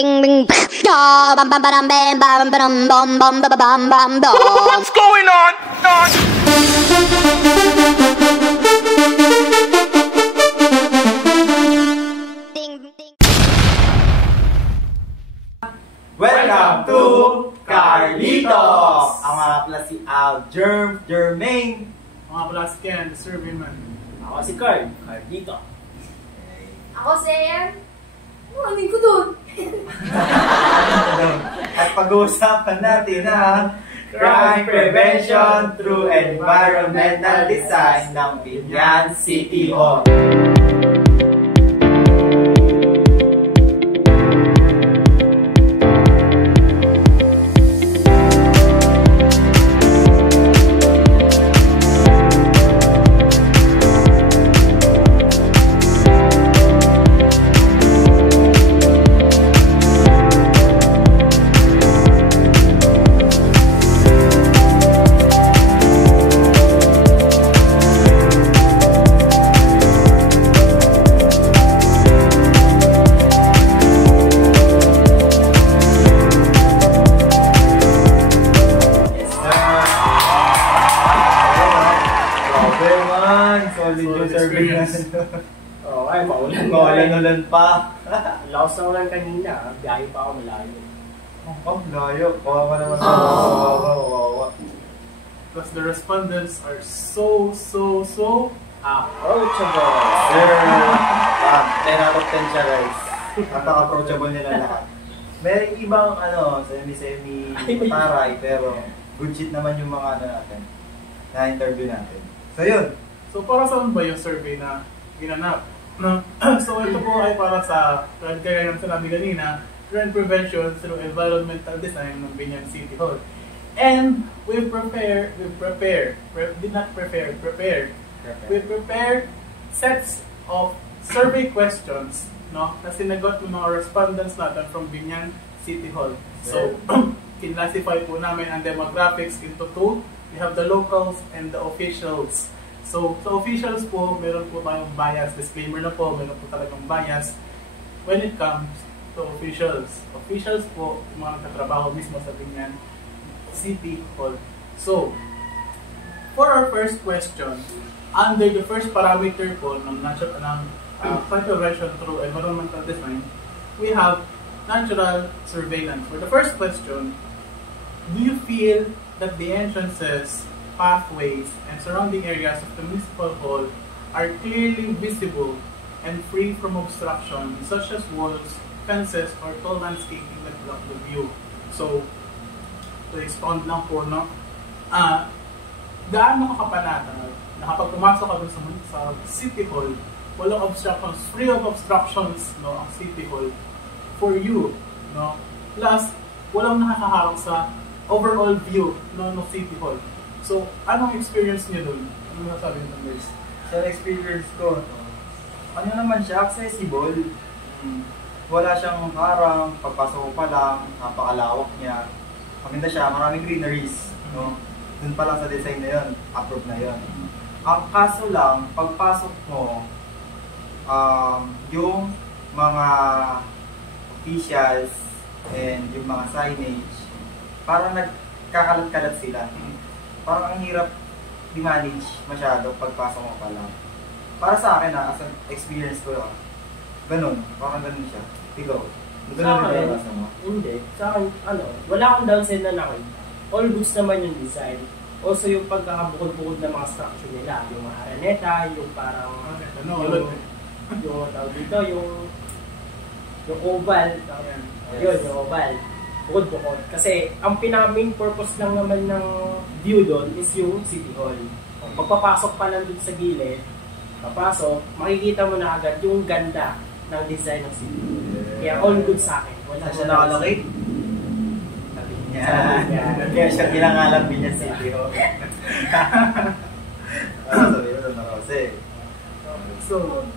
What's going on? Welcome to Carlitos! Ang mga pala si Al, Jermaine. Mga pala si Ken, Surveyman. Ako si Carl, Carlito. Ako si Em. Ano ko doon? At pag-uusapan natin ang crime prevention through environmental design ng Binyan City Hall. Oo, ay, maulan. Maulan pa. Laos na ulan kanina, biyahe pa ako malayo. Oh, layo. Kawawa naman ako. Kawawa. Because the respondents are so approachable. Sir, 10 out of 10 siya guys. Napaka-approachable nila lahat. May ibang semi taray, pero good shit naman yung mga natin, na-interview natin. So yun. So para saan ba yung survey na ginanap? No? So ito po ay para sa, kaya ng sinabi kanina, crime prevention through environmental design ng Binyan City Hall. And we prepared sets of survey questions, no, na sinagot ng mga respondents natin from Binyan City Hall. So, kinlassify po namin ang demographics into two. We have the locals and the officials. So, sa officials po, meron po tayong bias. Disclaimer na po, meron po talagang bias when it comes to officials. Officials po, mga nagtatrabaho mismo sa Binyan City Hall. So, for our first question, under the first parameter po ng crime prevention through environmental design, we have natural surveillance. For the first question, do you feel that the entrances, pathways, and surrounding areas of the municipal hall are clearly visible and free from obstruction, such as walls, fences, or tall landscaping that block the view? So, to expound lang po, no? Gaano kakapanatag na kapag pumasok ka dun sa City Hall, walang obstructions, free of obstructions, no, ang City Hall for you, no? Plus, walang nakakaharap sa overall view, no, ng City Hall. So, anong experience niyo dun? Ano nasabi nyo guys? Sa experience ko, ano naman siya, accessible. Wala siyang harang, pagpasok ko pa lang, napakalawak niya. Maganda siya, maraming greeneries. No? Dun pa lang sa design na yun, approved na yun. Ang kaso lang, pagpasok mo, yung mga officials and yung mga signage, parang nagkakalat-kalat sila. Parang ang hirap i-manage masyado pagpasok mo pa lang. Para sa akin as an experience ko, ganun, parang ganun siya. Ikaw, Sa akin, hindi. Sa akin, wala akong downside na nakita. All goods naman yung design. Also yung pagkakabukod-bukod ng mga structure nila. Yung mga araneta, yung parang, yung tawag dito, yung oval. Yun, yung oval. Bukod-bukod. Kasi ang pinaka-main purpose lang naman ng view doon is yung City Hall. Pagpapasok pa lang doon sa gilid, papasok, makikita mo na agad yung ganda ng design ng City Hall. Kaya all good sa akin. Saan siya nakalocate? Sabi niya. Kaya siya pinangalan Binyan City Hall. Sabi mo na Rose. So,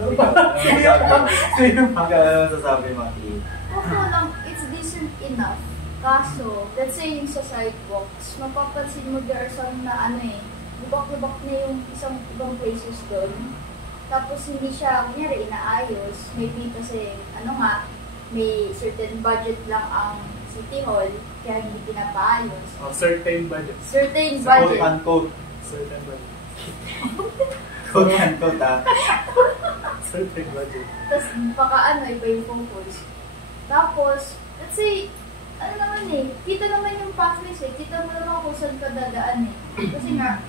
Ano sasabi mo? Okay lang, it's decent enough. Kaso, let's say yung sa sidewalks, mapapansin mo there are some na lubak-lubak na yung ibang places doon. tapos hindi siya, kunyari, inaayos. Maybe kasi, may certain budget lang ang City Hall, kaya hindi pinapaayos. Certain budget. Certain Quote budget. unquote. Certain budget. Quote unquote Certain budget. Tapos, baka iba yung focus. Tapos, let's say, kita naman yung pathways kita mo naman kung saan ka dadaan Kasi nga,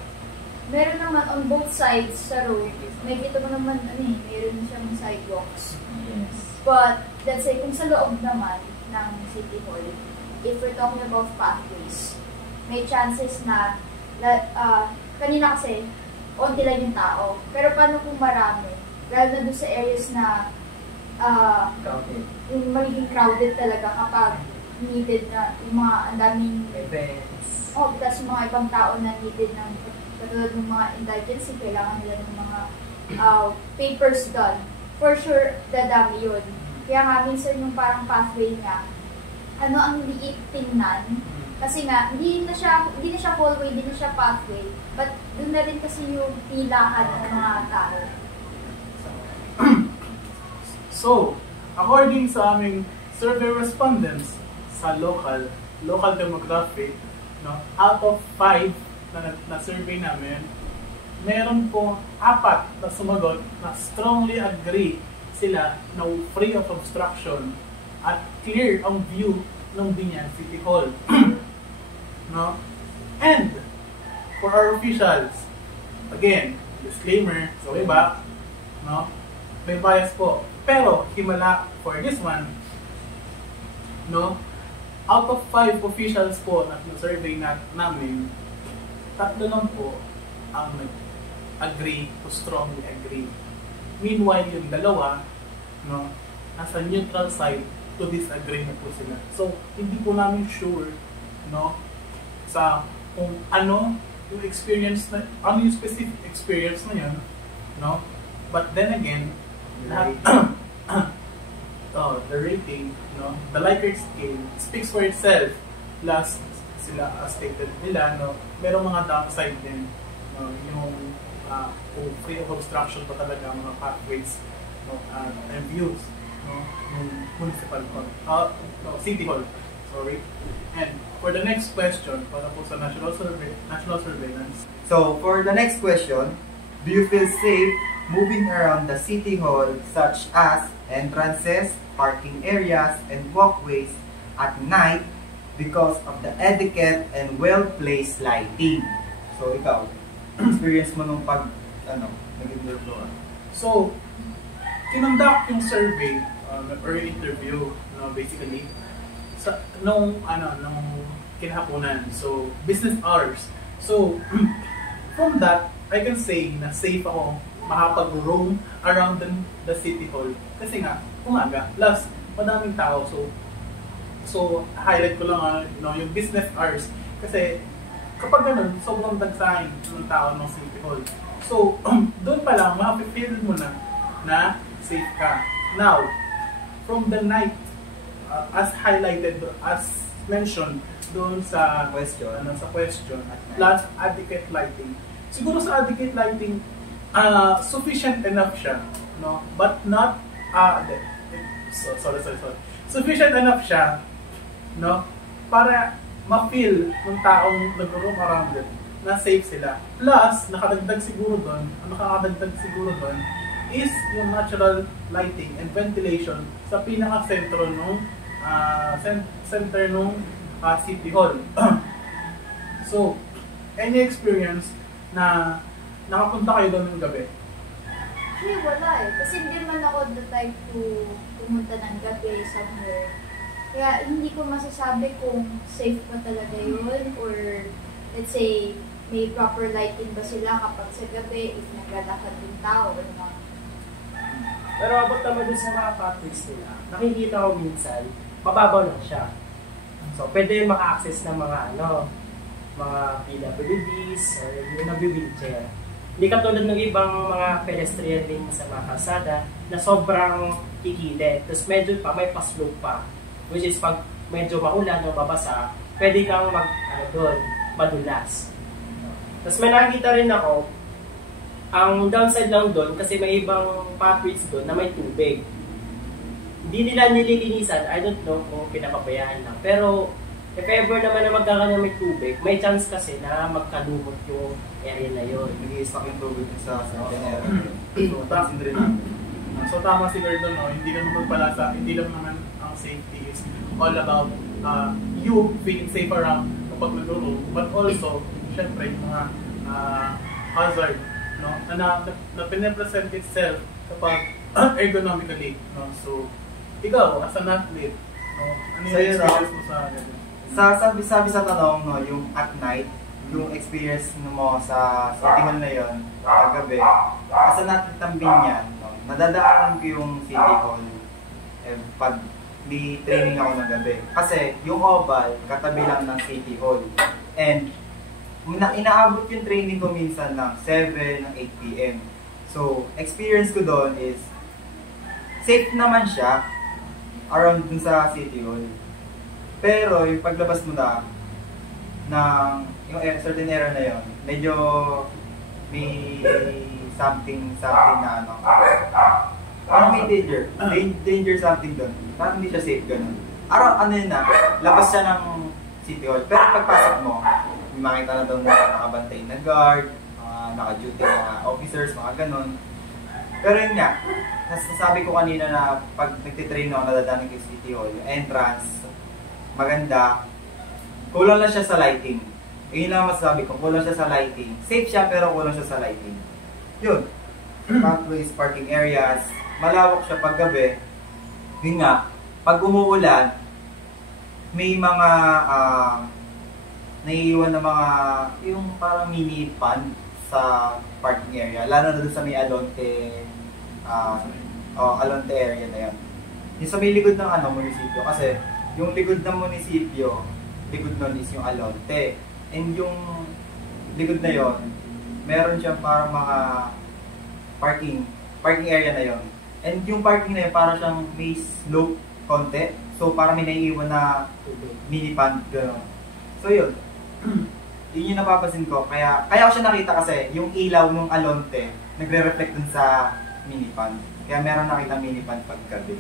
meron naman on both sides sa road, may kita mo naman, meron siyang sidewalks. Yes. But, let's say, kung sa loob naman ng City Hall, if we're talking about pathways, may chances na, kanina kasi, onti lang yung tao. Pero paano kung marami? Lalo na doon sa areas na, yung magiging crowded talaga kapag needed na yung mga ang daming events. Tapos yung mga ibang tao na needed ng katulad ng mga indigency, kailangan nila ng mga papers done. For sure, dadami yun. Kaya nga, minsan yung parang pathway niya, ang liit tingnan. Kasi nga, hindi na siya hallway, hindi na siya pathway. But doon na rin kasi yung pilahan ng mga tao. So, according sa aming survey respondents sa local demographic, out of 5 na survey namin, meron po 4 na sumagot na strongly agree sila na free of obstruction at clear ang view ng Biñan City Hall. And for our officials, again, disclaimer, so iba, may bias po. Pero, himala for this one, out of 5 officials po na survey namin, 3 lang po ang agree to strongly agree. Meanwhile, yung 2, nasa neutral side to disagree na po sila. So, hindi po namin sure, sa kung ano yung experience na, ano yung specific experience na yun, But then again, the rating, the Likert scale speaks for itself. Plus, sila stated nila, merong mga downside din, yung kung free of obstruction pa talaga mga pathways and views ng municipal hall, City Hall. Sorry. And for the next question, para po sa national surveillance. So, for the next question, do you feel safe moving around the City Hall such as entrances, parking areas, and walkways at night because of the etiquette and well-placed lighting? So, ikaw, experience mo nung nag-indoor floor? So, kinonduct yung survey or interview, basically, nung kinahaponan. So, business hours. So, from that, I can say na safe ako makapag-roam around the City Hall. Kasi nga, umaga, plus, madaming tao. So highlight ko lang yung business hours. Kasi, kapag ganun, sobrang dagsahin ng tao ng City Hall. So, doon pa lang, makapipil mo na safe ka. Now, from the night, as highlighted, as mentioned, doon sa question, plus adequate lighting. Siguro sa adequate lighting, sufficient enough siya, but not sorry. Sufficient enough siya, para ma-feel ng taong nag-roam around it na safe sila. Plus, nakadagdag siguro doon is yung natural lighting and ventilation sa pinaka-sentro nung center nung City Hall. So, any experience na nakapunta kayo doon ng gabi? Actually, wala kasi hindi man ako the type to pumunta ng gabi somewhere. Kaya hindi ko masasabi kung safe pa talaga yun or let's say, may proper lighting ba sila kapag sa gabi if naglalakad yung tao or mga. Pero abot naman dun sa mga pathways nila, nakikita ko minsan, mababaw lang siya. So, pwede maka-access ng mga mga PWDs or yung nag-wheelchair. Hindi katulad ng ibang mga pedestrian lane sa mga kalsada na sobrang kikilid. Tapos medyo pa, may pa-slope pa. Which is pag medyo maulan o babasa, pwede kang madulas. Tapos may nakikita rin ako, Ang downside lang doon, kasi may ibang pathways doon na may tubig. Hindi nila nililinisan, I don't know kung pinapabayaan lang. Pero, if ever naman na magkakaroon may tubig, may chance kasi na magkalumot yung area na yun. Nag-i-stock yung tubig sa certain area. So, tasin rin namin. So tama si Gordon, no? Hindi naman magpalasa, hindi lang naman ang safety is all about you feeling safe around kapag nag-room, but also, syempre, yung mga hazard, no? Na pinapresent itself kapag ergonomically, no? So, ikaw, as an athlete, no? Ano yung experience mo sa ganun? Sabi sa tanong, no, yung at night, yung experience mo sa City Hall na yun, kagabi, as an athlete ng Binyan, no, nadadaanan ko yung City Hall pag may training ako ng gabi. Kasi yung oval, katabi lang ng City Hall. And inaabot yung training ko minsan ng 7, ng 8 p.m. So, experience ko doon is, safe naman siya around dun sa City Hall. Pero, yung paglabas mo na ng yung certain area na yun, medyo may something na ano. Parang may danger something doon. Parang hindi siya safe ganun. Ano yun na, labas siya ng City Hall. Pero pagpasok mo, may makita na doon na nakabantay na guard, naka-duty na officers, mga ganun. Pero yun nga, nasasabi ko kanina na pag nagtitrain ako, nadadating kay City Hall, yung entrance, maganda, kulang lang siya sa lighting. Yun lang masasabi ko, kulang siya sa lighting. Safe siya pero kulang siya sa lighting. Yun. Pathways, parking areas, malawak siya pag gabi. Yun nga, pag umuulan, may mga naiiwan na mga, yung parang mini pond sa parking area. Lalo na doon sa may Alonte, Alonte area na yan. Yung sa may likod ng munisipyo. Kasi yung likod ng munisipyo, likod nun is yung Alonte. And yung likod na yon, meron siyang parang mga parking area na yon. And yung parking na yun, parang siyang may slope konti. So parang may naiiwan na mini pond, gano'n. So yun. Yun yung napapansin ko. Kaya ko siya nakita kasi yung ilaw ng Alonte nagre-reflect dun sa mini pond. Kaya meron nakita mini pond paggabi.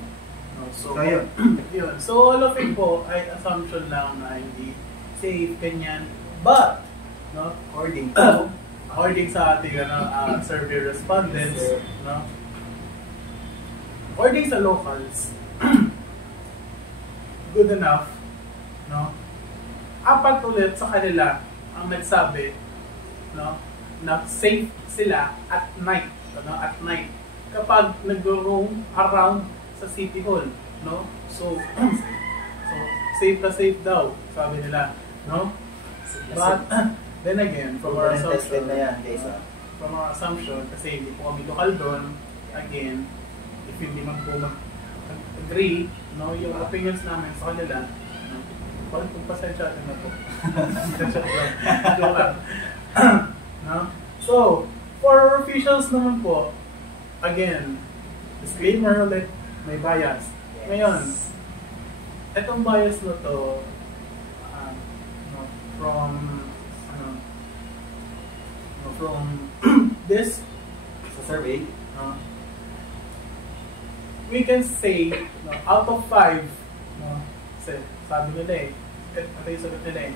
So yun. Yun. So all of it po ay assumption lang na hindi safe, ganyan. But, no? According sa ating survey respondents, no? According sa locals, good enough, no? 4 ulit sa kanila ang nagsabi, no, na safe sila at night, no, at night kapag nag-roam around sa City Hall, no? So safe na safe daw, sabi nila, no? But then again, from our assumption, kasi hindi po kami lokal doon, again, if hindi man po mag-agree, no, yung opinions namin sa kanila, no, wala pong pasensya na po. No? So, for officials naman po, again, disclaimer ulit, may bias. Ngayon, etong bias na to, from this survey, we can say, out of 5, sabi nila ito yung sagot nila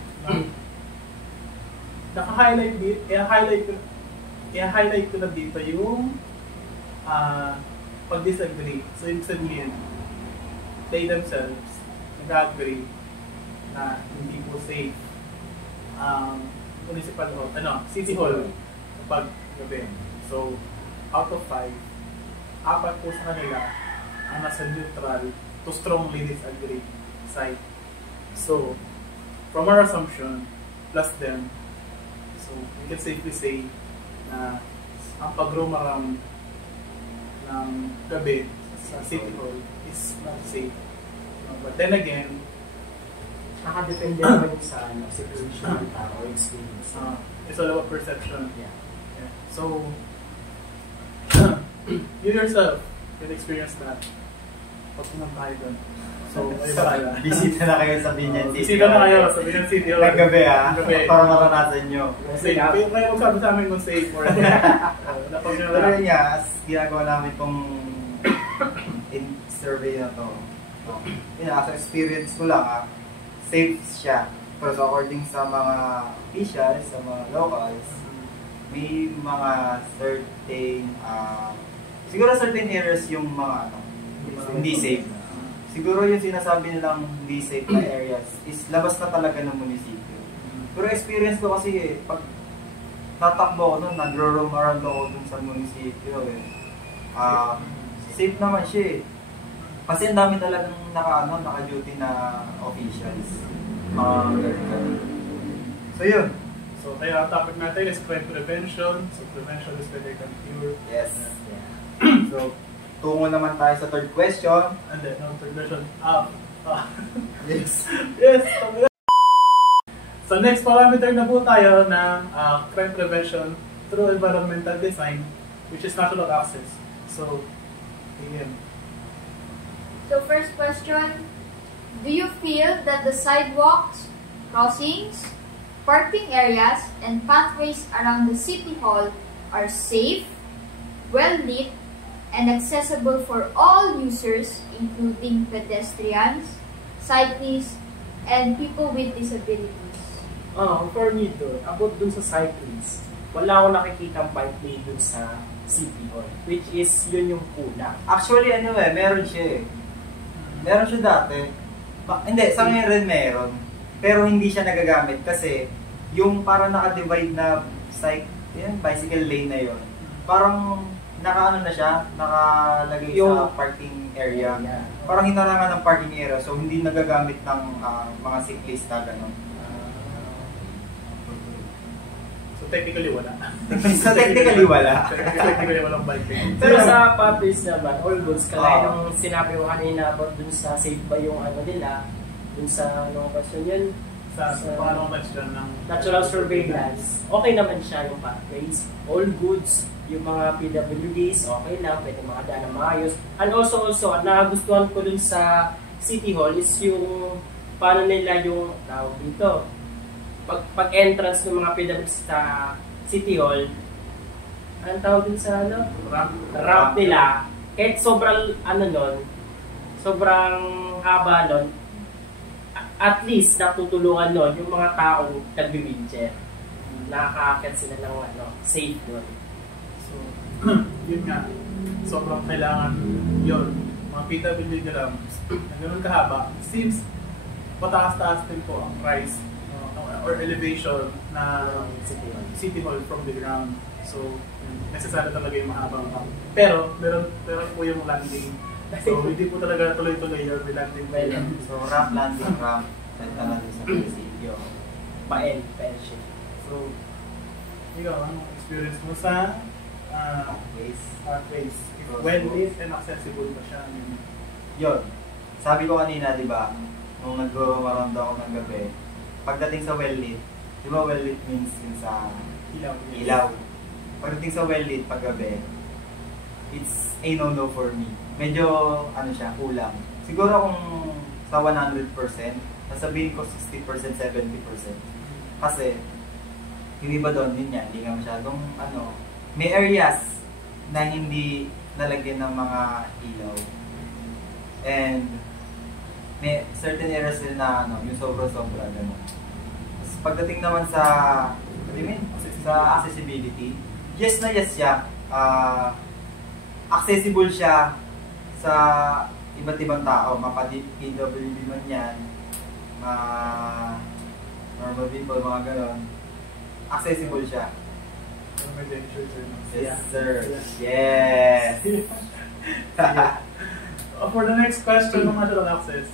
i-highlight ko na dito yung pag-disagree. So, ibig sabihin, they themselves nag-agree na hindi po safe municipal hall, City Hall kapag gabi. So, out of 5, 4 po sa kanila ang nasa neutral to strongly disagree side. So, from our assumption, plus them, so we can safely say na ang pag-roam around ng gabi sa City Hall is not safe. But then again, nakadepende naman sa situation ng tao, experience. It's all about perception. Yeah. So, you yourself can experience that. pagpunta tayo doon. So, ayun pala. Bisita na kayo sa Binyan City. Bisita na kayo sa Binyan City. Naggabi Gabi. para maranasan nyo. Safe. Kayo magsabi sa amin kung safe or napag nyo Pero lang. yun nga, as ginagawa namin itong survey na to. Yun, as experience ko lang, safe siya. Pero according sa mga officials, sa mga locals, may mga certain, siguro certain areas yung mga hindi safe. Siguro yung sinasabi nilang hindi safe na areas is labas na talaga ng munisipyo. Pero experience ko kasi pag tatakbo ko nun, nagro-roam around ako dun sa munisipyo safe naman siya Kasi ang dami talagang naka-duty na officials. So yun. So tayo ang topic natin is crime prevention. So prevention is better than cure. Yes. So, tungo naman tayo sa third question. And then, third question. Yes. Yes. So next parameter na po tayo ng crime prevention through environmental design, which is natural access. So, again. So first question, do you feel that the sidewalks, crossings, parking areas, and pathways around the City Hall are safe, well-lit, and accessible for all users, including pedestrians, cyclists, and people with disabilities? For me about dun sa cyclists, wala akong nakikitang bike lane dun sa City Hall, which is yun yung kulang. Actually, meron siya Meron siya dati. Hindi, sa ngayon rin meron. Pero hindi siya nagagamit kasi yung parang naka-divide na bicycle lane na yun. Parang naka na siya, nakalagay sa parking area. Parang hinarangan ng parking area, so hindi nagagamit ng mga cyclista gano'n. So technically wala. Technically walang bike lane. Pero sa pathways naman, all goods, kagaya ng sinabi ko kanina about dun sa safe ba yung nila, dun sa question yun, Sa pangalawang question ng natural surveillance, okay naman siya yung pathways, all goods, yung mga PWDs, okay lang, pwede mga daan na maayos. And also, nagustuhan ko dun sa City Hall is yung paano nila yung tawag dito. Pag-entrance ng mga PWDs sa City Hall, anong tawag din sa ramp nila, kahit sobrang sobrang haba nun, at least natutulungan nun yung mga taong nag-wheelchair. Nakaka-akit sila ng safe nun. So, yun nga. Sobrang kailangan yun. Mga PWD ramps na ganun kahaba. Seems mataas-taas din po ang price or elevation na City Hall from the ground. So, necessary talaga yung mahabang ramp. Pero, meron po yung landing. So, hindi po talaga tuloy-tuloy yung landing. So, landing ramp. Senta na din sa munisipyo. Pa-pension. So, ikaw, anong experience mo sa pathways? Well-lit and accessible ba siya? Yun. Sabi ko kanina, di ba, nung nag-round ako ng gabi, pagdating sa well-lit, di ba well-lit means yung sa ilaw. Pagdating sa well-lit paggabi, it's a no-no for me. Medyo, kulang. Siguro kung sa 100%, nasabihin ko 60%, 70%. Kasi, yung iba doon, yun yan, hindi nga masyadong, may areas na hindi nalagyan ng mga ilaw. And, may certain areas din na, yung sobra-sobra, gano'n. Pagdating naman sa accessibility, yes na yes siya. Accessible siya sa iba't ibang tao, PWD man yan, normal people, mga ganon. Accessible siya. Yes, sir. Yes! For the next question, natural access.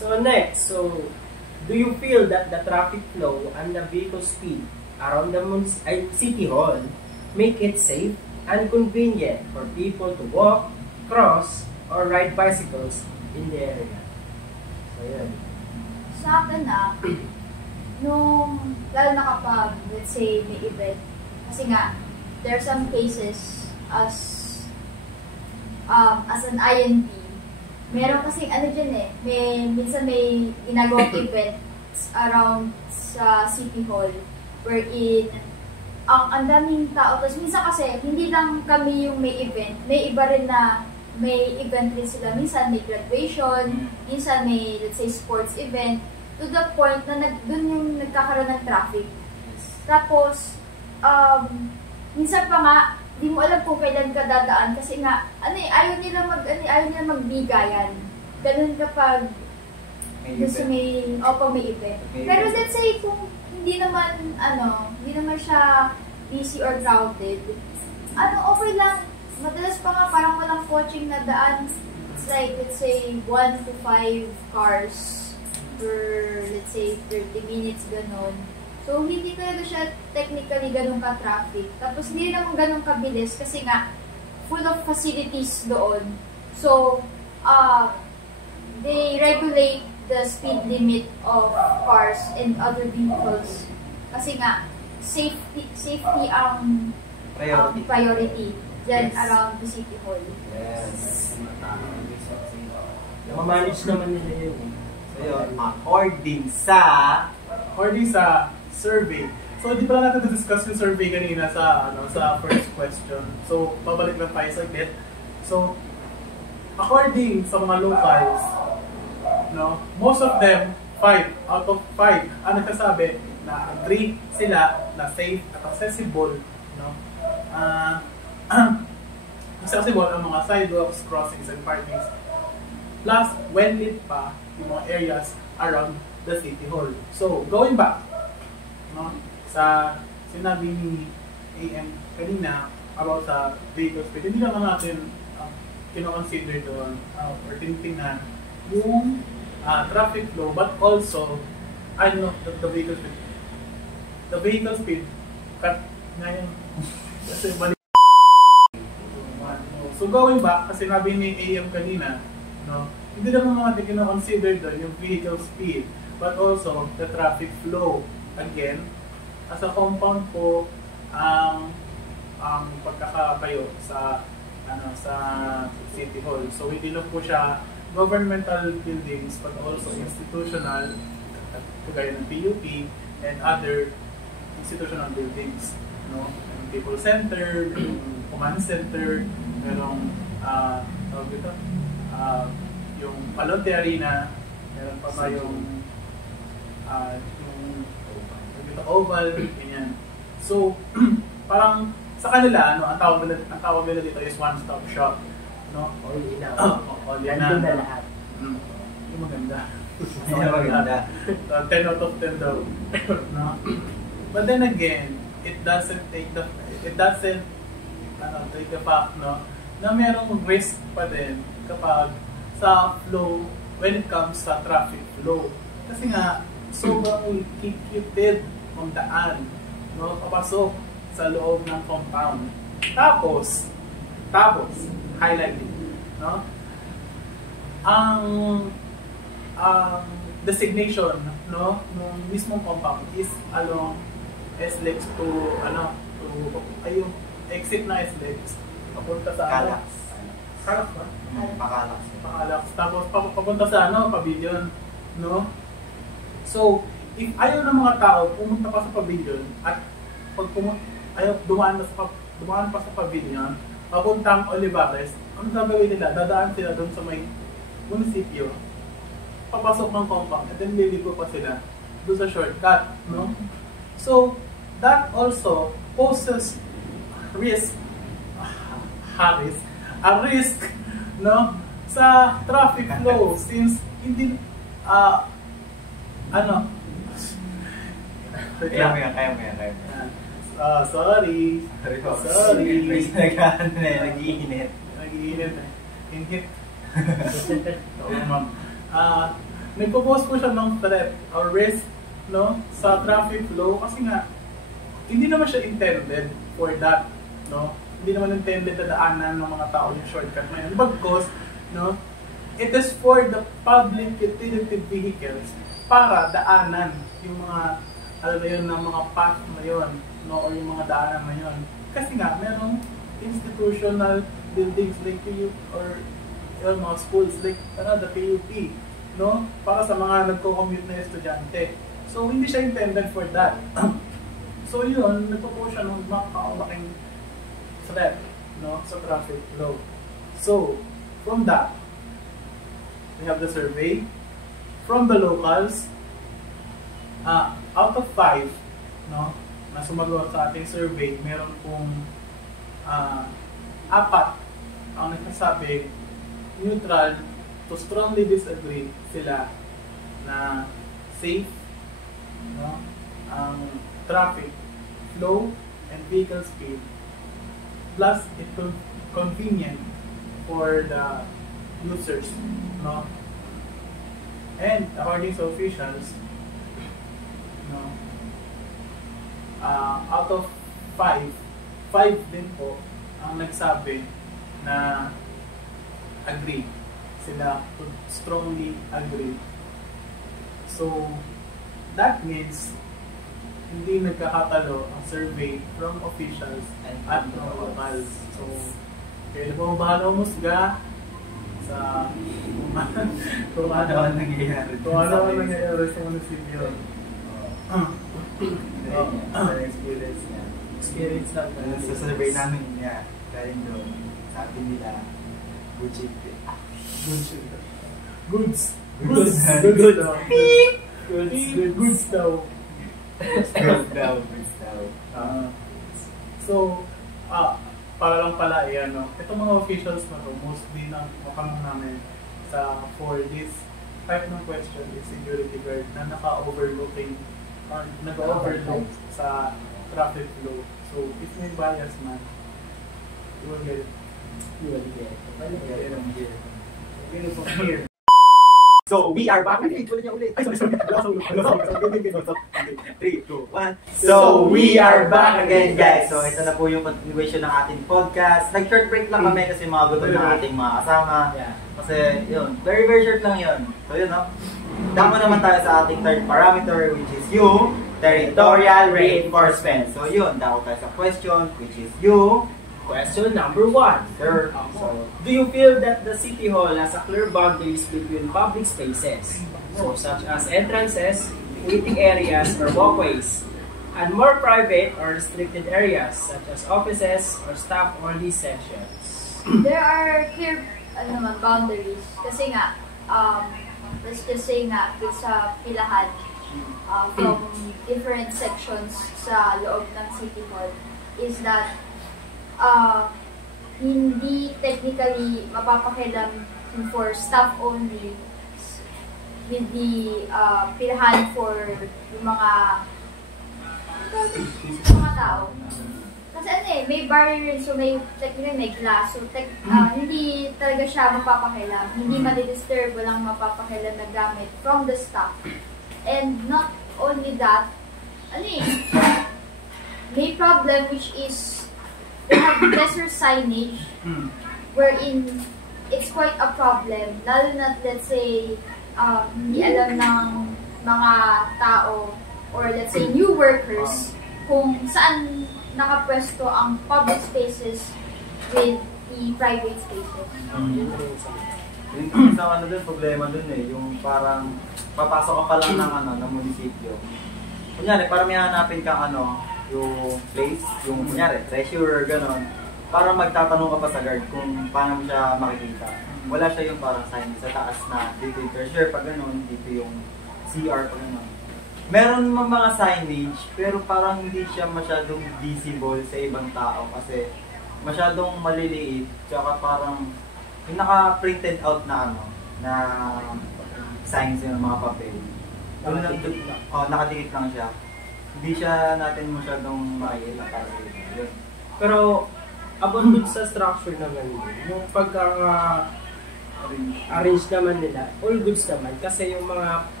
So next, do you feel that the traffic flow and the vehicle speed around the City Hall make it safe and convenient for people to walk, cross, or ride bicycles in the area? So yan. Sa akin lalo na kapag, let's say, may event, kasi nga, there are some cases as an INP, Meron kasing ano dyan eh, minsan may ginagawang events around sa City Hall wherein ang daming tao. Tapos minsan kasi, hindi lang kami yung may event, may iba rin na may event rin sila. Minsan may graduation, minsan may, let's say, sports event, to the point na dun yung nagkakaroon ng traffic. Tapos, minsan pa nga, di mo alam kung kailan ka dadaan kasi nga, ayaw nila magbigayan. Ganun kapag gusto may event. Pero let's say kung hindi naman siya busy or crowded, okay lang. Madalas pa nga parang walang coaching na daan. It's like, let's say, 1 to 5 cars per, let's say, 30 minutes, ganon. So, hindi talaga siya technically ganun ka-traffic. Tapos, hindi naman ganun kabilis kasi nga, full of facilities doon. So, they regulate the speed limit of cars and other vehicles. Kasi nga, safety ang priority dyan around the City Hall. Yes. Mamanage naman nila yun. So, yun, according sa survey. So, di pala natin na-discuss yung survey kanina sa first question. So, babalik lang tayo sa bit. So, according sa mga locals, most of them, 5 out of 5, ang nagsasabi na agree sila na safe at accessible, accessible ang mga sidewalks, crossings, and parkings. Plus, well-lit pa yung mga areas around the City Hall. So, going back, sa sinabi ni AM kanina about sa vehicle speed, hindi lang natin kino-consider doon or tinitingnan yung traffic flow, but also the vehicle speed. The vehicle speed, cut ngayon kasi balik. So going back, kasi sinabi ni AM kanina, hindi naman natin kino-consider doon yung vehicle speed, but also the traffic flow. Again, as a compound po ang pagkakabayo sa City Hall. So hindi lang po siya governmental buildings but also institutional, kagaya ng PUP and other institutional buildings, yung People Center, yung Command Center, merong yung Palonte Arena, meron pa yung Oval, ganyan. So, parang sa kanila, ang tawag nila dito is one-stop shop. All in na. All in na. Nandun na lahat. Yung maganda. Yung maganda. 10 out of 10 daw. But then again, it doesn't take the fact, na merong risk pa din kapag sa flow, when it comes sa traffic flow. Kasi nga, sobrang kikitid ang daan, papasok sa loob ng compound. Tapos, highlighting, ang designation, nung mismong compound is along SLEX to yung exit na SLEX, papunta sa Calax ba? Pakalax. Tapos papunta sa pavilion, So, if ayaw ng mga tao pumunta pa sa pavilion at pag ayaw dumaan pa sa pavilion, papuntang Olivares, ang gagawin nila, dadaan sila doon sa may munisipyo, papasok ng compound, and then liligo pa sila doon sa shortcut, So, that also poses a risk, sa traffic flow since hindi, Kaya mo yan. Sorry. Nag-iinit. Ingit. Oo, ma'am. Nagpo-post po siya ng threat or risk, sa traffic flow kasi nga, hindi naman siya intended for that, Hindi naman intended na daanan ng mga tao yung shortcut na yun. Bagkos, it is for the public utility vehicles para daanan yung mga ng mga path na yun, or yung mga daanan na yun. Kasi nga, merong institutional buildings like you or yung mga schools like the PUP, no? Para sa mga nagko-commute na estudyante. So hindi siya intended for that. So yun, nagpo-push siya ng malaking threat, no, sa traffic flow. So from that, we have the survey from the locals. Out of 5, no, na sumagot sa ating survey, meron pong 4 ang nagsasabi neutral to strongly disagree sila na safe, no, ang traffic flow and vehicle speed, plus it convenient for the users, no. And according to officials, no, out of 5 din po ang nagsabi na agree sila, to strongly agree. So that means hindi nagkakatalo ang survey from officials at from locals. So kayo po bahala umusga sa kung ano ang nangyayari sa munisipyo. Experience lang. Sa survey namin niya, galing doon, sabi nila, goods. So, para lang pala, no, itong mga officials na to, mostly ng makamang namin for this type ng question is security guard na naka-overlooking or nag-overlook sa traffic flow. So, if may bias man, you will get it. Here. So, we are back again. Ay, sorry. 3, 2, 1. So, we are back again, guys. So, ito na po yung continuation ng ating podcast. Nag-short break lang kami kasi mga gutom ng ating mga kasama. Kasi, yun, very, very short lang yun. So, yun, no? Damo naman tayo sa ating third parameter, which is yung territorial reinforcement. So, yun, damo tayo sa question, which is yung Question number 1. Sir. So, do you feel that the City Hall has a clear boundaries between public spaces, so such as entrances, waiting areas, or walkways, and more private or restricted areas, such as offices or staff-only sections? There are clear boundaries. Kasi nga, let's just say nga, sa pilahan, from different sections sa loob ng City Hall, is that hindi technically mapapakialam for staff only with the pilahan for yung mga tao. Kasi may barrier, so may technically may glass, so hindi talaga siya mapapakialam, hindi madidisturb, walang mapapakialam na gamit from the staff. And not only that, may problem which is they have lesser signage wherein it's quite a problem, lalo na let's say hindi alam ng mga tao or let's say new workers kung saan nakapwesto ang public spaces with the private spaces. Yung isang problema dun yung parang papasok ka pa lang ng munisipyo. Kunyari, parang may hanapin kang yung place, yung kunyari, treasurer, gano'n, para magtatanong ka pa sa guard kung paano mo siya makikita. Wala siya yung parang sign sa taas na dito yung treasurer, pag gano'n, dito yung CR, pag gano'n. Meron mga signage, pero parang hindi siya masyadong visible sa ibang tao kasi masyadong maliliit, tsaka parang yung naka-printed out na na signs yung mga papel. Nakadikit lang siya. Hindi siya natin masyadong makikita para sa ito. Pero, about sa structure naman yung pagka-arrange naman nila, all goods naman. Kasi yung mga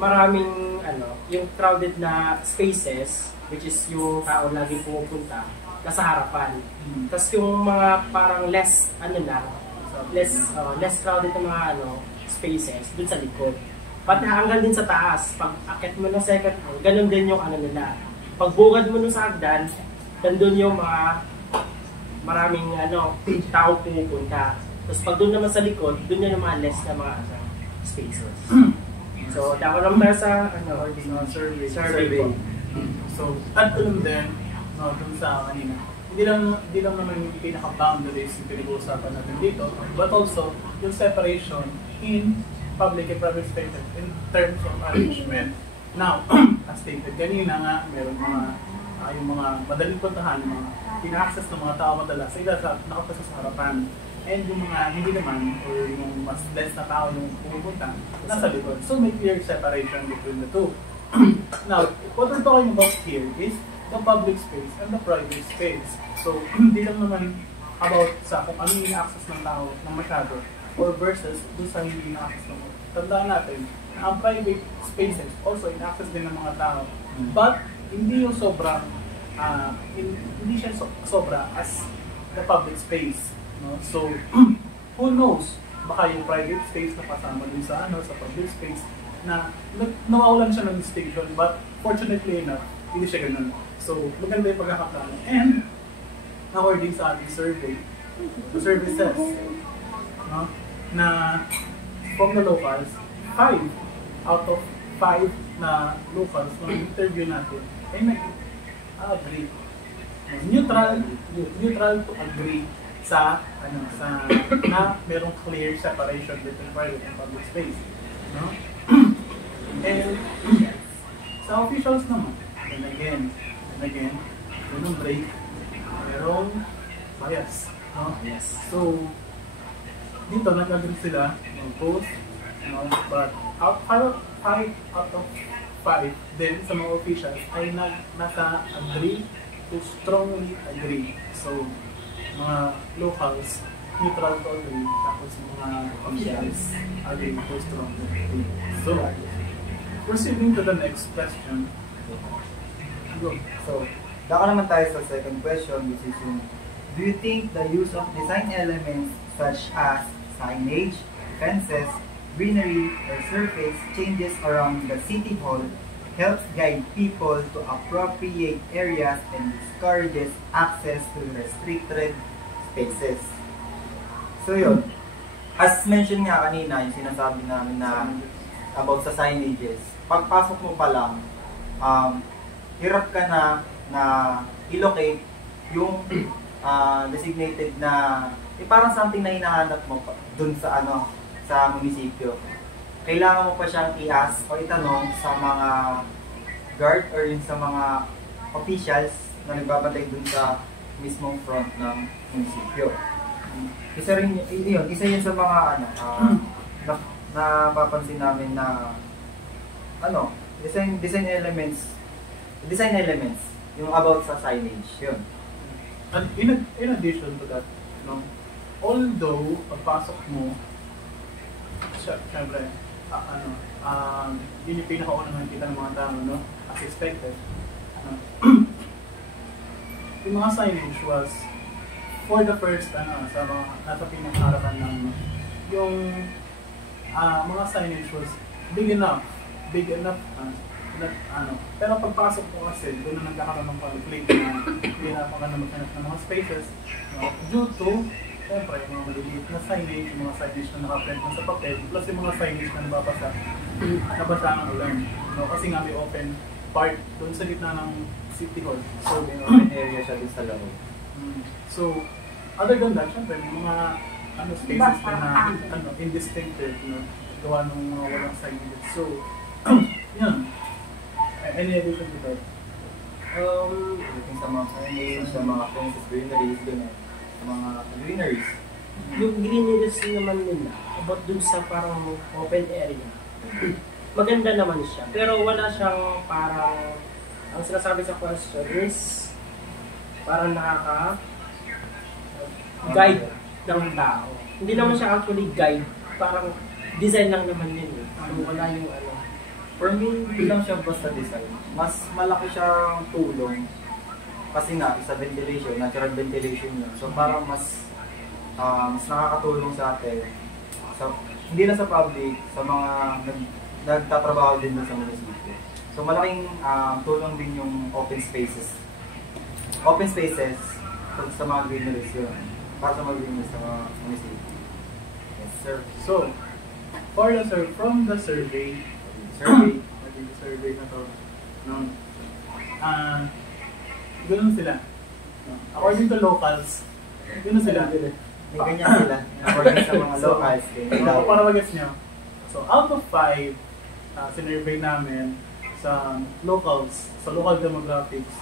maraming, yung crowded na spaces, which is yung tao laging pumupunta, nasa harapan. Tapos yung mga parang less crowded na mga spaces, dun sa likod. Pati hanggang din sa taas, pag akit mo ng second floor, ganun din yung nila. Pag bungad mo ng sa hagdan, nandun yung mga maraming tao pumupunta. Tapos pag doon naman sa likod, doon na naman less na mga spaces. So, ako naman sa survey po. So, add ko lang din, no, dun sa kanina. Hindi lang naman yung pinaka-boundaries yung pinag-uusapan natin dito, but also yung separation in public and private spaces in terms of arrangement. Now, as stated kanina nga, meron yung mga madaling puntahan, yung mga pina-access ng mga tao madalas ay nakapasa sa harapan. And yung mga hindi naman, or yung mas less na tao yung pumupunta, nasa likod. So may clear separation between the two. Now, what we're talking about here is the public space and the private space. So, hindi lang naman about sa kung ano yung access ng tao ng masyado or versus dun sa hindi na-access ng tao. Tandaan natin na ang private spaces also in-access din ng mga tao. But, hindi yung sobrang, hindi siya sobra as the public space. No? So, who knows? Baka yung private space na kasama din sa sa public space na nawawalan siya ng distinction, but fortunately enough, hindi siya ganun. So, maganda yung pagkakaplano. And, according sa ating survey, the survey says, no, na from the locals, 5 out of 5 na locals na interview natin ay nag-agree. Neutral to agree sa na merong clear separation between private and public space, no? And sa officials naman, and again, merong break, merong bias, no? Yes. So dito nag-agree sila ng both, no? But 5 out of 5 din sa mga officials ay nasa agree to strongly agree. So mga locals, neutral to agree, tapos mga officials agree to strongly agree. So, proceeding to the next question. Go. So, daka naman tayo sa second question, which is yung, do you think the use of design elements such as signage, fences, greenery, or surface changes around the city hall helps guide people to appropriate areas and discourages access to restricted spaces? So yun, as mentioned nga kanina, yung sinasabi namin na about sa signages, pagpasok mo pa lang, hirap ka na i-locate yung designated na parang something na hinahanap mo dun sa sa munisipyo. Kailangan mo pa siyang i-ask o itanong sa mga guard or yung sa mga officials na nagbabantay dun sa mismong front ng munisipyo. Isa yun sa mga napapansin namin na design elements yung about sa signage yun. And in addition to that, no, although pagpasok mo, syempre yun yung pinakaunang nakikita ng mga tao, no, as expected, yung mga signage was for the first sa mga nasa pinakaharapan ng yung mga signage was big enough pero pagpasok ko kasi doon na nagkakaroon ng conflict na hirapan ka na maghanap ng mga spaces, no, due to siyempre yung mga maliliit na signage, yung mga signage na nakaprint na sa papel, plus yung mga signage na nabasa ng ulan, no, kasi nga may open part doon sa gitna ng City Hall, so may open area siya din sa loob. So other than that, syempre may mga spaces na indistinctive, no, gawa ng mga walang signage. So yun. Any addition to that? Sa mga signage, sa mga fences, greeneries, gano'n. Sa mga greeneries. Yung greeneries naman nila, about dun sa parang open area, maganda naman siya. Pero wala siyang parang, ang sinasabi sa question is, parang guide ng tao. Hindi naman siya actually guide, parang design lang naman yun. So wala yung For me, hindi lang siya basta design. Mas malaki siyang tulong. Kasi nga, isa ventilation, natural ventilation yun. So parang mas nakakatulong sa atin. Hindi lang sa public, sa mga nagtatrabaho din sa munisipyo. So malaking tulong din yung open spaces. Open spaces sa mga greeneries yun. Para sa mga greeneries sa mga munisipyo. sir. So, from the survey, naging survey na to, no? Ganun sila. No? According to locals, ganun sila. May ganyan sila. According sa mga locals. Para mag-guess nyo. So, out of 5, sinurvey namin sa locals, sa local demographics,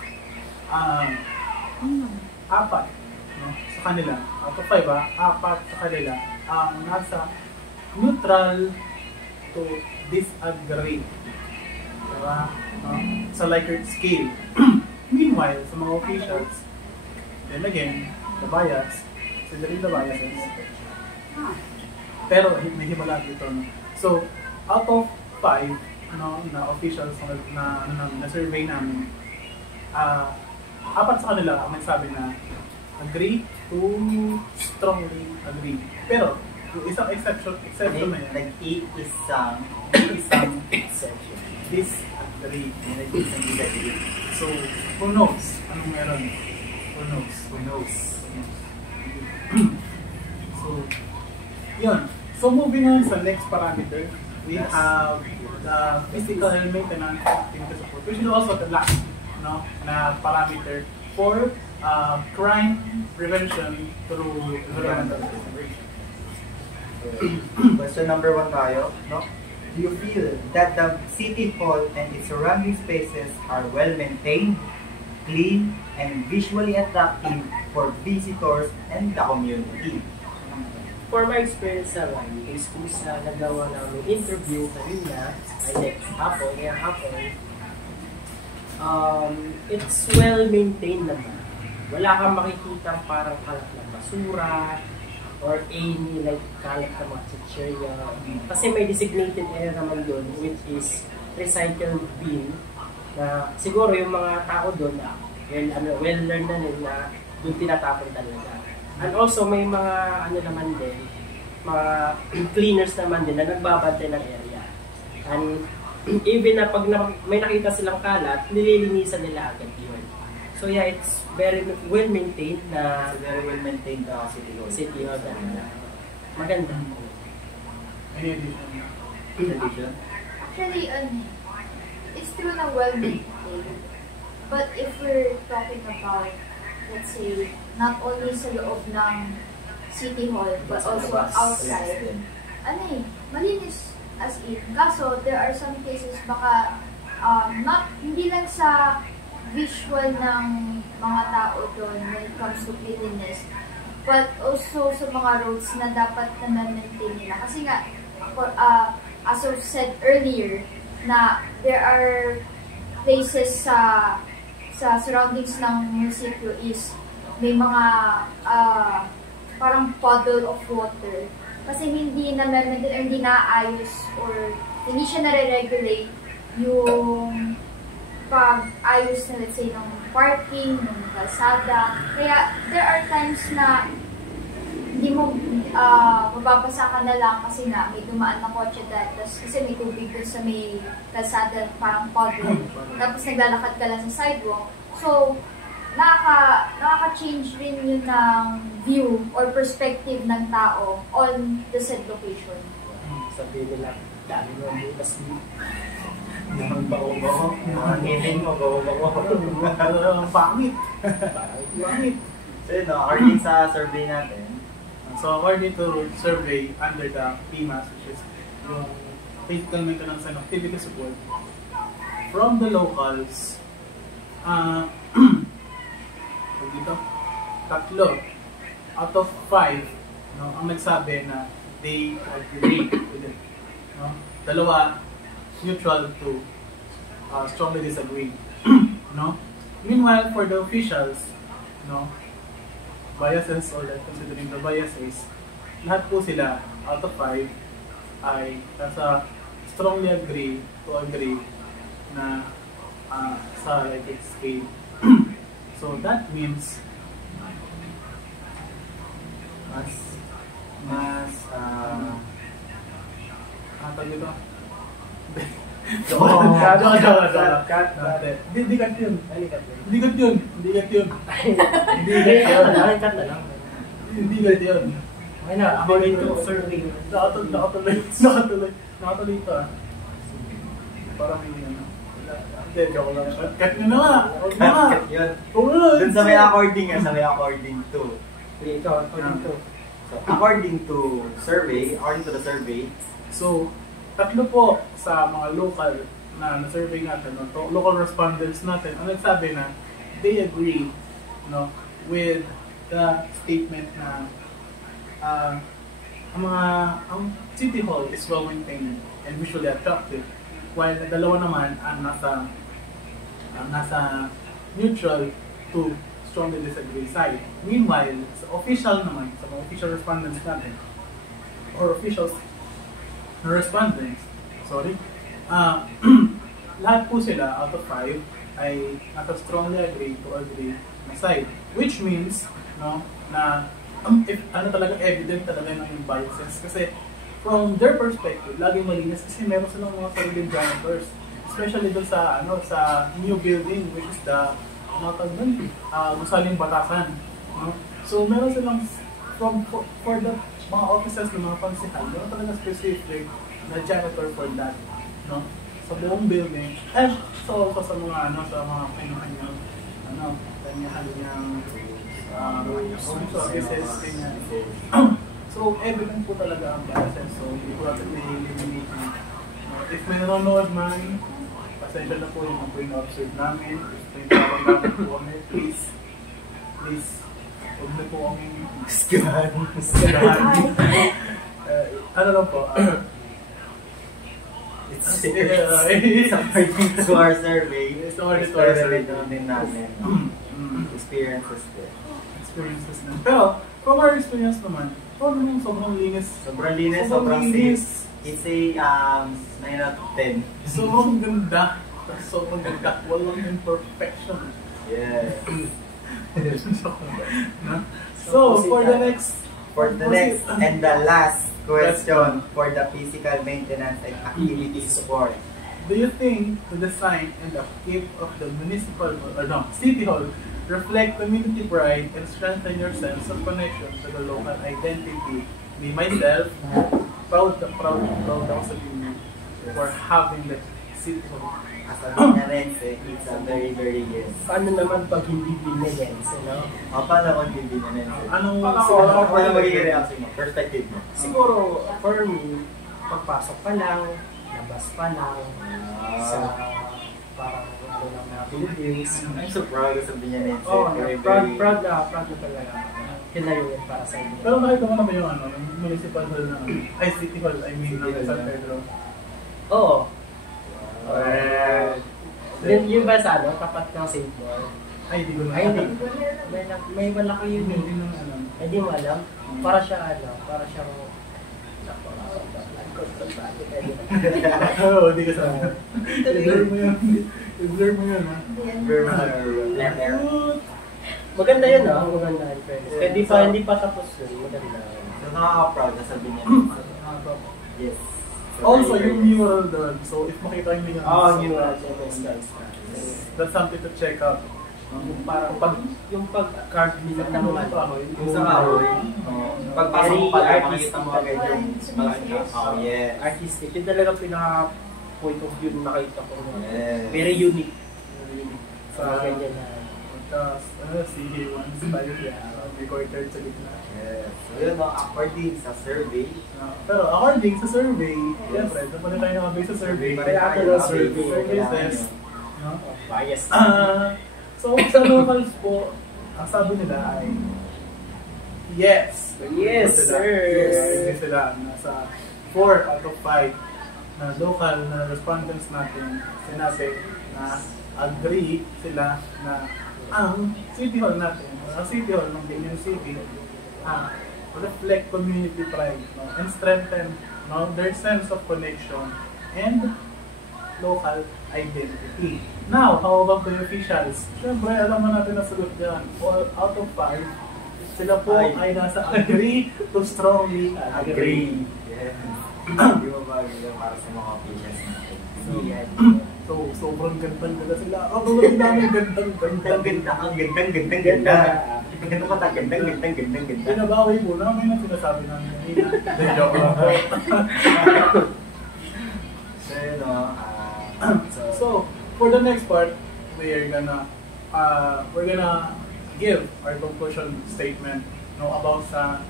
4, no, sa kanila, out of 5, 4 sa kanila, nasa neutral to disagree. Diba? Sa Likert scale. Meanwhile, sa mga officials, then again, the bias, considering the biases, pero may himala dito. No? So, out of 5 na officials na survey namin, 4 sa kanila ang nagsabi na agree to strongly agree. Pero, yung isang exception na yan, Nag-iisang exception. Disagree. So, who knows? Anong meron? Who knows? So, yun. So, moving on sa next parameter, we have the physical maintenance activity support, which is also the last na parameter for crime prevention through environmental consideration. Question number 1 tayo, no? Do you feel that the City Hall and its surrounding spaces are well maintained, clean, and visually attractive for visitors and the community? For my experience naman, is kung sa nagawa namin interview kanina, ay next hapon, it's well maintained naman. Wala kang makikita parang kalat na basura, or any like kalat na mga chichirya. Kasi may designated area naman doon which is recycle bin na siguro yung mga tao doon well learned na nila na doon tinatapon talaga. And also may mga naman din, mga cleaners naman din na nagbabantay ng area. And even na pag may nakita silang kalat, nililinisan nila agad yun. So yeah, it's very well maintained na City Hall. Maganda. Any addition? Actually, it's true na well maintained. But if we're talking about, let's say, not only sa loob ng City Hall, but also outside, malinis as in. Kaso, there are some cases baka, hindi lang sa visual ng mga tao doon when it comes to cleanliness, but also sa mga roads na dapat na maintain nila. Kasi nga, as I've said earlier, na there are places sa surroundings ng munisipyo is may mga parang puddle of water. Kasi hindi na maintain or hindi naayos or hindi siya nare-regulate yung pag-ayos na, let's say, ng parking, ng kalsada. Kaya, there are times na hindi mo mababasa ka na lang kasi nga may dumaan na kotse dahil kasi may tubig dun sa may kalsada, parang puddle. Tapos naglalakad ka lang sa sidewalk. So, nakaka-change rin yun ng view or perspective ng tao on the said location. Sabihin nila, dami mo bukas mo. Ang bago-bago. Ang ngipin mo, bago-bago. Ang pangit. So yun, according sa survey natin. So according to survey under the PMAS, which is yung Physical Maintenance and Activity Support, from the locals, dito, 3 out of 5 ang nagsabi na they agree with it. 2 neutral to strongly disagree. Meanwhile, for the officials, biases or considering the biases, lahat po sila out of 5 ay nasa strongly agree na sa Likert scale. So that means Hindi kat yun. Ay na, According to survey. Nakatuloy ito ah. Parang may ano. Hindi, joke lang. Cut nyo na nga. Huwag na nga. Cut yun. Huwag na. Dun sa may according sa may according to. Ito, according to. So, according to the survey, So, tatlo po sa mga local na na-survey natin, no, local respondents natin, ang nagsabi na they agree, no, with the statement na ang City Hall is well-maintained and visually attractive, while dalawa naman ang nasa neutral to strongly disagree side. Meanwhile, sa official naman, sa mga official respondents natin, or officials na respondents, lahat po sila out of 5 ay nasa strongly agree to agree na side. Which means, no, na if ano talaga evident talaga yung biases. Kasi from their perspective, laging malinis kasi meron silang mga sariling janitors. Especially doon sa sa new building, which is the Gusaling Batasan. No? So meron silang for the mga officers ng mga pansihal, meron talaga specific na janitor for that, no? Sa buong building, and so also sa mga kanya-kanyang services, ganyan. So evident po talaga ang biases, so hindi po natin may-eliminate. If may nanonood man, pasensya na po yung mga in-observe namin. If may nanonood po kami, please, huwag na po kami scan. Ano lang po, It's according to our survey. It's according to our survey. Namin. Experiences din. Experiences din. Pero, from our experience naman, sobrang linis. Sobrang safe. It's a 9 out of 10. Sobrang ganda. Walang imperfection. Yeah. So, for the next and the last question for the physical maintenance and activity support. Do you think the design and the upkeep of the City Hall reflect community pride and strengthen your sense of connection to the local identity? Me, myself, proud ako sa Binyan for having the City Hall. As a Binyanense, it's a very, very yes. Paano naman pag hindi Binyanense, no? Paano kung hindi Binyanense? Anong Paano magiging reaction mo? Perspective mo? Siguro, for me, pagpasok pa lang, labas pa lang, sa parang mga buildings. I'm so proud of Binyanense. Oh, proud na talaga. Kinayuin para sa inyo. Pero nakita mo naman yung municipal hall na City Hall, I mean, ng San Pedro. Oo. Yun ba sa tapat ng St. Paul? Ay, di ko na. Ay, hindi. May malaki yun. Hindi na alam. Ay, di mo alam? Para siyang Oo, hindi ka sabi. I-blur mo yun. I-blur mo yun, ha? Maganda yun, ha? Maganda yun, friends. Kaya hindi pa tapos yun. Maganda. So, nakaka-proud na sa Binyanense. Yes. Also, yung mural doon. So, if makita nyo yung mural. That's something to check out. Yung parang pag-carve nila ng Yung sa kahoy. Pagpasok mo pa lang, makikita mo agad yung yes. Artistic. Yun talaga pinaka-point of view na nakita ko. Yes. Very unique. Sa ganyan na. Si Hewan style recorder sa gitna. Yes. So yun, according sa survey. Pero according sa survey, siyempre, dapat na tayo nakabase sa survey. Kaya ako na survey. Survey test. Bias. So, sa locals po, ang sabi nila ay yes. Yes, sir. Yes, sila. Nasa 4 out of 5 na local na respondents natin sinabi na agree sila na ang City Hall natin, ang City Hall ng Binyan City, reflect community pride, and strengthen their sense of connection and local identity. Now, how about the officials? Siyempre, alam mo natin na sagot yan. All out of 5, sila po ay nasa agree to strongly agree. Yes. Di ba ba yun para sa mga officials natin? So, yan. So, sobrang gandang-ganda sila. Ako namin gandang-ganda. Ang gandang-ganda. Ganun ka ta, gandang-ganda. Pinabawi mo namin ang sinasabi namin kanina. Hindi, joke lang po. So, yun o. So, for the next part, we're gonna give our conclusion statement about sa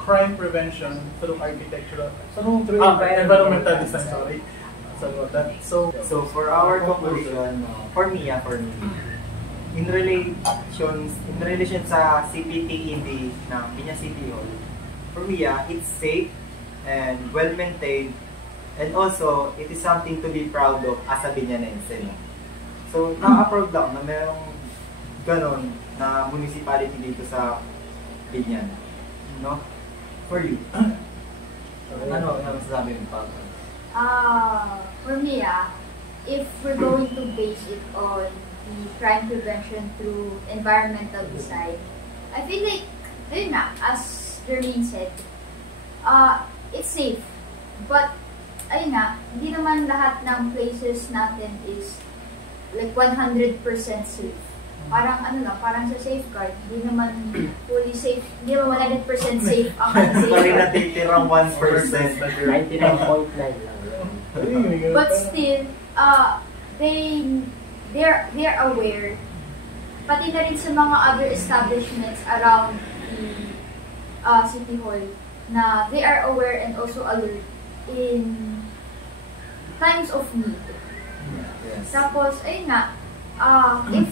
crime prevention through environmental design, sorry. So for our conclusion, for me, in relation sa CPTED ng Binyan City Hall, for me, it's safe and well-maintained, and also, it is something to be proud of as a Binyanense. No? So, nakaka-proud lang na mayroong ganon na municipality dito sa Binyan. No? For you. Ano masasabi mo pa? For me, if we're going to base it on the crime prevention through environmental design, I feel like, yun na, as Jermaine said, it's safe. But, ayun na, hindi naman lahat ng places natin is like 100% safe. Parang ano lang, parang sa safeguard, hindi naman fully safe, hindi naman 100% safe ang safe. Parang natitirang 1%. 99.9 lang. But still, they're aware, pati na rin sa mga other establishments around the City Hall, na they are aware and also alert in times of need. Yes. Tapos, ayun nga, if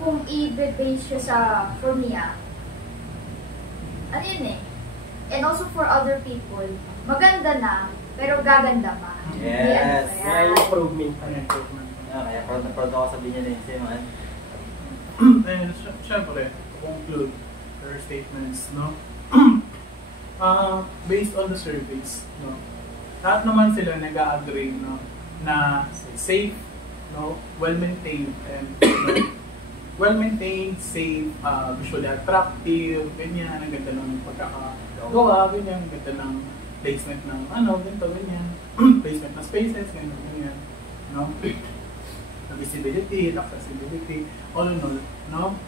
kung i-base siya sa, for me, ano yun eh, and also for other people, maganda na, pero gaganda pa. Yes. May improvement pa. Kaya proud na proud ako sa Binyanense, man. And syempre, to conclude her statements, no? Based on the surveys, no? Lahat naman sila nag-agree, no, na safe, no, well-maintained, and well-maintained, safe, visually attractive, ganyan, ang ganda ng pagkakagawa, ganyan, ang ganda ng placement ng ganito, ganyan, placement ng spaces, ganyan, no? Visibility, accessibility, all in all, no?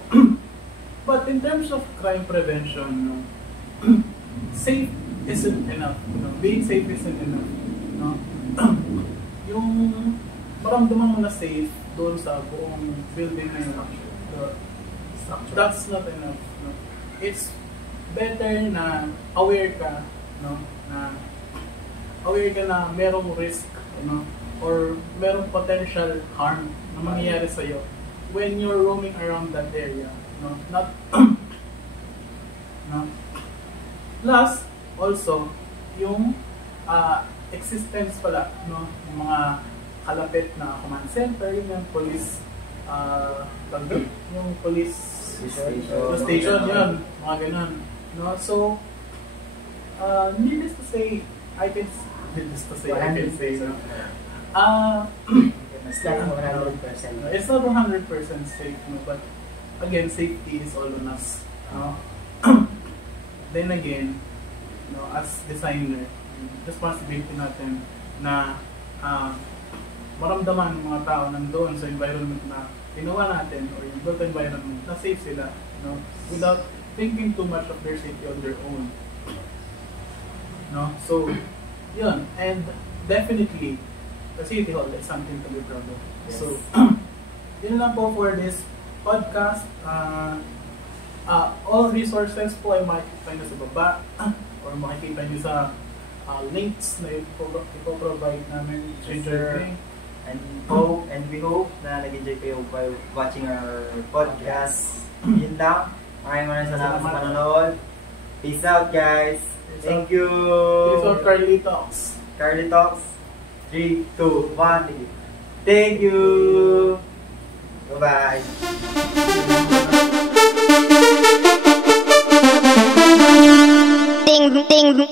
But in terms of crime prevention, no, safe isn't enough, no? Being safe isn't enough, no? Yung maramdaman mo na safe doon sa buong building na yun, that's not enough, no? It's better na aware ka, no? Na aware ka na merong risk, no? Or merong potential harm na mangyayari sa'yo when you're roaming around that area, no? Not no? Plus, also, yung existence pala, no? Yung mga kalapit na command center, yung police, yung police station, yun, mga ganun, no? So, needless to say, I can say, no? It's not 100%. It's not 100% safe, no? But again, safety is all on us, no? Then again, no, as designer, responsibility natin na maramdaman ng mga tao nandoon sa environment na ginawa natin or yung built environment na safe sila, no? Without thinking too much of their safety on their own, no? So, yun, and definitely the City Hall is something to be proud of. Yes. So, yun lang po for this podcast. All resources po ay makikita nyo sa baba or makikita nyo sa links na ipoprovide namin. And we hope na nag-enjoy kayo by watching our podcast. Yun lang. Maraming salamat sa panonood. Peace out, guys. Thank you. Peace out, Carly Talks. Carly Talks. 3, 2, 1. Thank you. Bye-bye. Ding ding